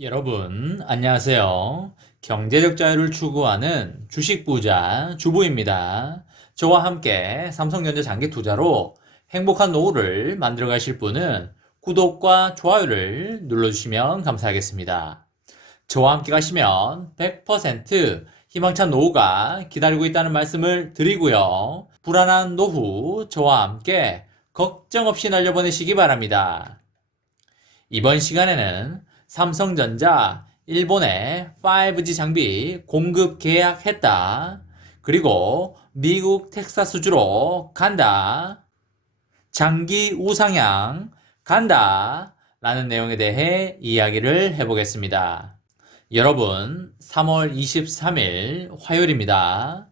여러분, 안녕하세요. 경제적 자유를 추구하는 주식 부자 주부입니다. 저와 함께 삼성전자 장기 투자로 행복한 노후를 만들어 가실 분은 구독과 좋아요를 눌러주시면 감사하겠습니다. 저와 함께 가시면 100% 희망찬 노후가 기다리고 있다는 말씀을 드리고요. 불안한 노후 저와 함께 걱정 없이 날려보내시기 바랍니다. 이번 시간에는 삼성전자 일본에 5G 장비 공급 계약했다. 그리고 미국 텍사스주로 간다. 장기 우상향 간다. 라는 내용에 대해 이야기를 해보겠습니다. 여러분, 3월 23일 화요일입니다.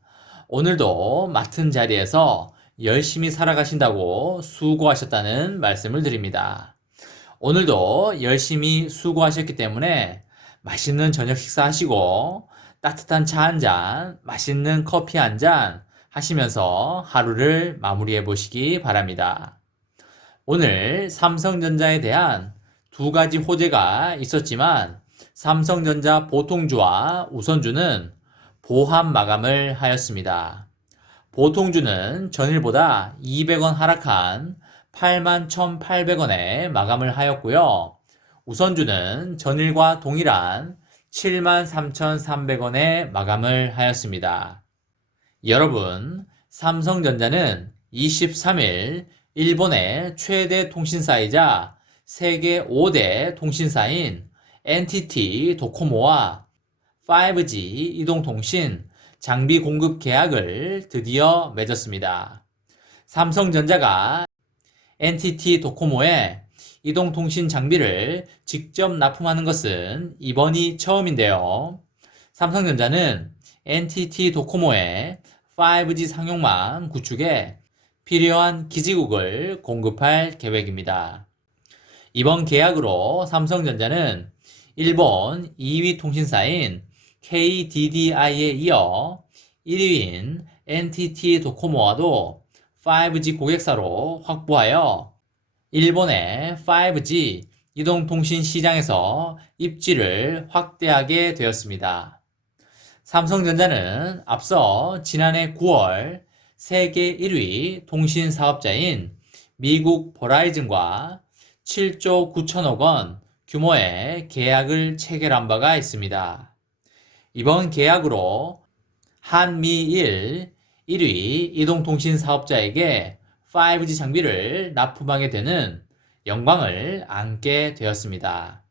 오늘도 맡은 자리에서 열심히 살아가신다고 수고하셨다는 말씀을 드립니다. 오늘도 열심히 수고하셨기 때문에 맛있는 저녁 식사하시고 따뜻한 차 한 잔, 맛있는 커피 한 잔 하시면서 하루를 마무리해 보시기 바랍니다. 오늘 삼성전자에 대한 두 가지 호재가 있었지만 삼성전자 보통주와 우선주는 보합 마감을 하였습니다. 보통주는 전일보다 200원 하락한 81,800원에 마감을 하였고요. 우선주는 전일과 동일한 73,300원에 마감을 하였습니다. 여러분, 삼성전자는 23일 일본의 최대 통신사이자 세계 5대 통신사인 NTT 도코모와 5G 이동통신 장비 공급 계약을 드디어 맺었습니다. 삼성전자가 NTT 도코모에 이동통신 장비를 직접 납품하는 것은 이번이 처음인데요. 삼성전자는 NTT 도코모에 5G 상용망 구축에 필요한 기지국을 공급할 계획입니다. 이번 계약으로 삼성전자는 일본 2위 통신사인 KDDI에 이어 1위인 NTT 도코모와도 5G 고객사로 확보하여 일본의 5G 이동통신 시장에서 입지를 확대하게 되었습니다. 삼성전자는 앞서 지난해 9월 세계 1위 통신 사업자인 미국 버라이즌과 7조 9천억 원 규모의 계약을 체결한 바가 있습니다. 이번 계약으로 한미일 1위 이동통신 사업자에게 5G 장비를 납품하게 되는 영광을 안게 되었습니다.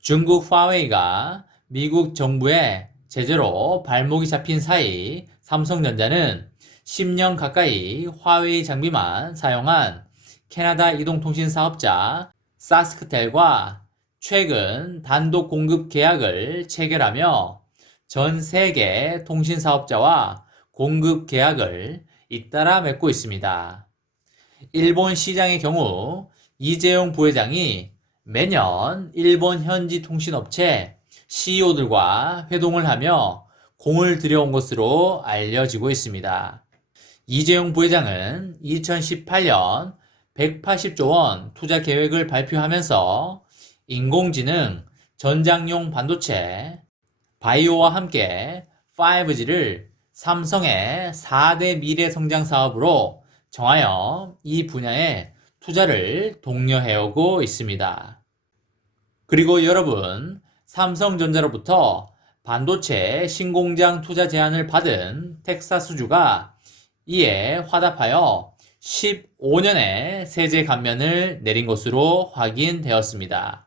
중국 화웨이가 미국 정부의 제재로 발목이 잡힌 사이 삼성전자는 10년 가까이 화웨이 장비만 사용한 캐나다 이동통신 사업자 사스크텔과 최근 단독 공급 계약을 체결하며 전 세계 통신 사업자와 공급 계약을 잇따라 맺고 있습니다. 일본 시장의 경우 이재용 부회장이 매년 일본 현지 통신업체 CEO들과 회동을 하며 공을 들여온 것으로 알려지고 있습니다. 이재용 부회장은 2018년 180조 원 투자 계획을 발표하면서 인공지능, 전장용 반도체, 바이오와 함께 5G를 삼성의 4대 미래 성장 사업으로 정하여 이 분야에 투자를 독려해오고 있습니다. 그리고 여러분, 삼성전자로부터 반도체 신공장 투자 제안을 받은 텍사스주가 이에 화답하여 15년의 세제 감면을 내린 것으로 확인되었습니다.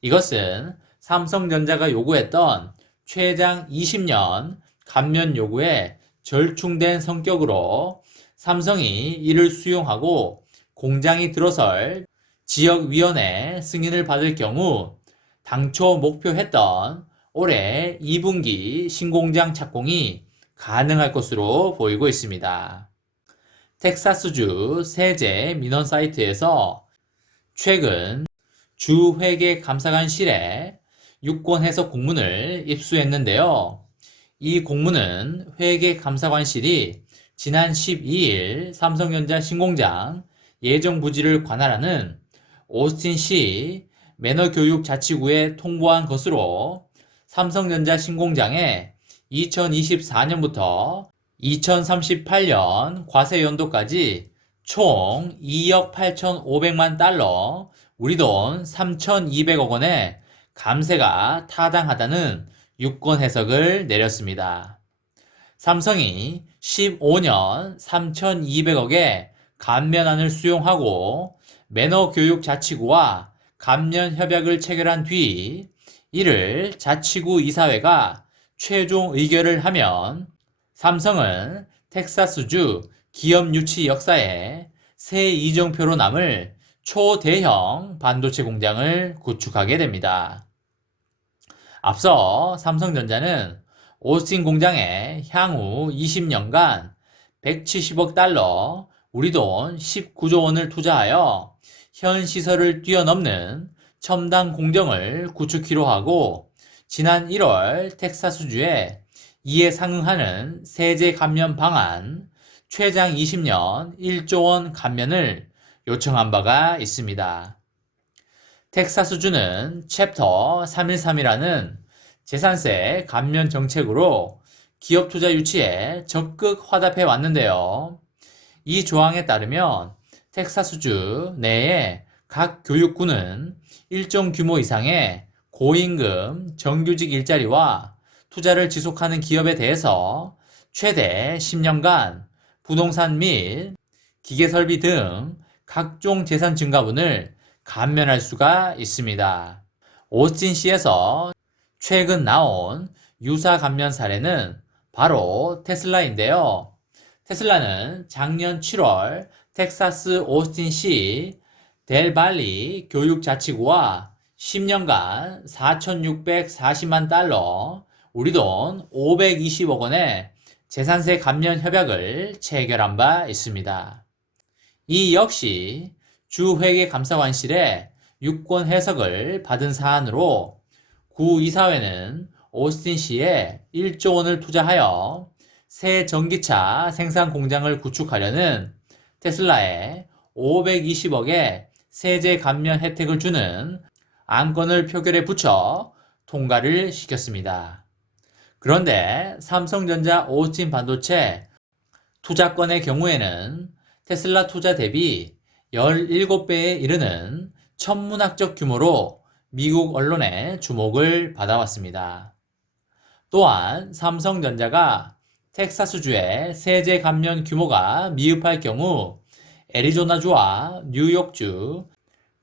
이것은 삼성전자가 요구했던 최장 20년 감면 요구에 절충된 성격으로 삼성이 이를 수용하고 공장이 들어설 지역위원회 승인을 받을 경우 당초 목표했던 올해 2분기 신공장 착공이 가능할 것으로 보이고 있습니다. 텍사스주 세제 민원 사이트에서 최근 주 회계 감사관실에 유권 해석 공문을 입수했는데요. 이 공문은 회계감사관실이 지난 12일 삼성전자 신공장 예정 부지를 관할하는 오스틴시 매너교육자치구에 통보한 것으로 삼성전자 신공장에 2024년부터 2038년 과세연도까지 총 2억 8,500만 달러, 우리 돈 3,200억 원의 감세가 타당하다는 유권 해석을 내렸습니다. 삼성이 15년 3,200억의 감면안을 수용하고 매너교육자치구와 감면 협약을 체결한 뒤 이를 자치구 이사회가 최종 의결을 하면 삼성은 텍사스주 기업 유치 역사에 새 이정표로 남을 초대형 반도체 공장을 구축하게 됩니다. 앞서 삼성전자는 오스틴 공장에 향후 20년간 170억 달러, 우리 돈 19조 원을 투자하여 현 시설을 뛰어넘는 첨단 공정을 구축키로 하고 지난 1월 텍사스주에 이에 상응하는 세제 감면 방안 최장 20년 1조 원 감면을 요청한 바가 있습니다. 텍사스주는 챕터 313이라는 재산세 감면 정책으로 기업 투자 유치에 적극 화답해 왔는데요. 이 조항에 따르면 텍사스주 내에 각 교육구는 일정 규모 이상의 고임금 정규직 일자리와 투자를 지속하는 기업에 대해서 최대 10년간 부동산 및 기계설비 등 각종 재산 증가분을 감면할 수가 있습니다. 오스틴시에서 최근 나온 유사 감면 사례는 바로 테슬라인데요. 테슬라는 작년 7월 텍사스 오스틴시 델발리 교육자치구와 10년간 4,640만 달러, 우리 돈 520억 원의 재산세 감면 협약을 체결한 바 있습니다. 이 역시 주회계감사관실의 유권 해석을 받은 사안으로 구이사회는 오스틴시에 1조 원을 투자하여 새 전기차 생산 공장을 구축하려는 테슬라에 520억의 세제 감면 혜택을 주는 안건을 표결에 붙여 통과를 시켰습니다. 그런데 삼성전자 오스틴 반도체 투자건의 경우에는 테슬라 투자 대비 17배에 이르는 천문학적 규모로 미국 언론의 주목을 받아왔습니다. 또한 삼성전자가 텍사스주의 세제 감면 규모가 미흡할 경우 애리조나주와 뉴욕주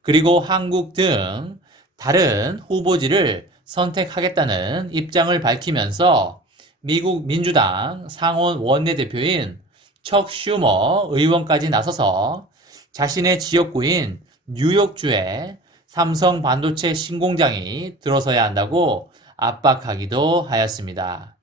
그리고 한국 등 다른 후보지를 선택하겠다는 입장을 밝히면서 미국 민주당 상원 원내대표인 척 슈머 의원까지 나서서 자신의 지역구인 뉴욕주에 삼성 반도체 신공장이 들어서야 한다고 압박하기도 하였습니다.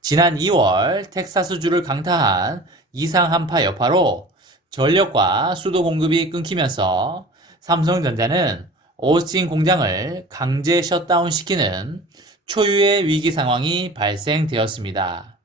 지난 2월 텍사스주를 강타한 이상 한파 여파로 전력과 수도 공급이 끊기면서 삼성전자는 오스틴 공장을 강제 셧다운시키는 초유의 위기 상황이 발생되었습니다.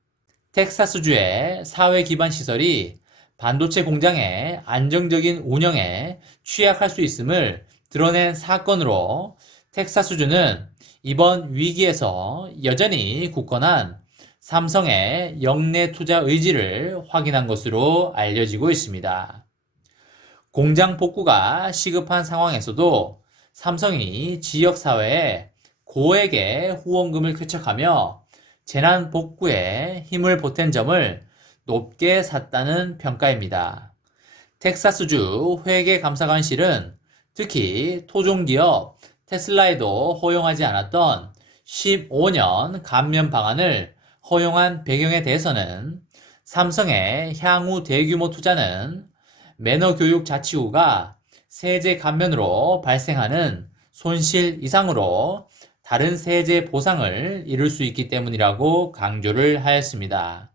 텍사스주의 사회 기반 시설이 반도체 공장의 안정적인 운영에 취약할 수 있음을 드러낸 사건으로 텍사스주는 이번 위기에서 여전히 굳건한 삼성의 역내 투자 의지를 확인한 것으로 알려지고 있습니다. 공장 복구가 시급한 상황에서도 삼성이 지역사회에 고액의 후원금을 쾌척하며 재난 복구에 힘을 보탠 점을 높게 샀다는 평가입니다. 텍사스주 회계감사관실은 특히 토종기업 테슬라에도 허용하지 않았던 15년 감면 방안을 허용한 배경에 대해서는 삼성의 향후 대규모 투자는 매너교육자치구가 세제 감면으로 발생하는 손실 이상으로 다른 세제 보상을 이룰 수 있기 때문이라고 강조를 하였습니다.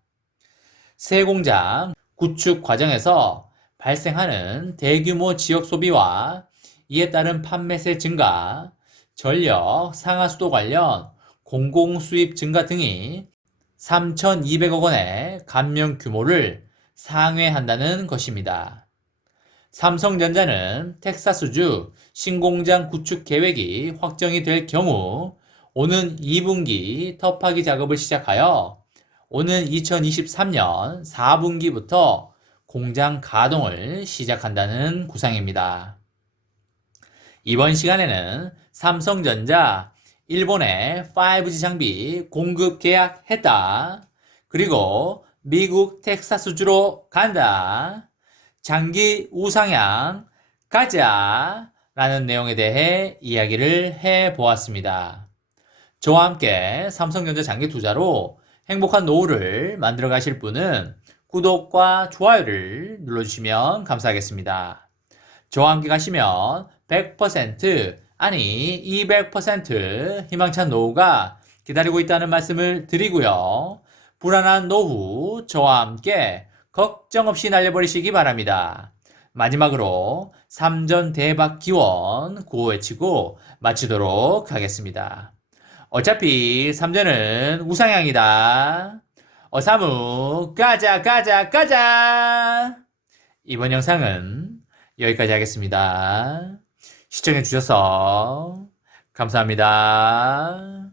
새 공장 구축 과정에서 발생하는 대규모 지역 소비와 이에 따른 판매세 증가, 전력 상하수도 관련 공공수입 증가 등이 3,200억 원의 감면 규모를 상회한다는 것입니다. 삼성전자는 텍사스주 신공장 구축 계획이 확정이 될 경우 오는 2분기 터프하기 작업을 시작하여 오는 2023년 4분기부터 공장 가동을 시작한다는 구상입니다. 이번 시간에는 삼성전자 일본의 5G 장비 공급 계약했다. 그리고 미국 텍사스주로 간다. 장기 우상향 가자 라는 내용에 대해 이야기를 해보았습니다. 저와 함께 삼성전자 장기 투자로 행복한 노후를 만들어 가실 분은 구독과 좋아요를 눌러주시면 감사하겠습니다. 저와 함께 가시면 100% 아니 200% 희망찬 노후가 기다리고 있다는 말씀을 드리고요. 불안한 노후 저와 함께 걱정 없이 날려버리시기 바랍니다. 마지막으로 3전 대박 기원 구호 외치고 마치도록 하겠습니다. 어차피 3전은 우상향이다. 어사무 가자 가자 가자. 이번 영상은 여기까지 하겠습니다. 시청해 주셔서 감사합니다.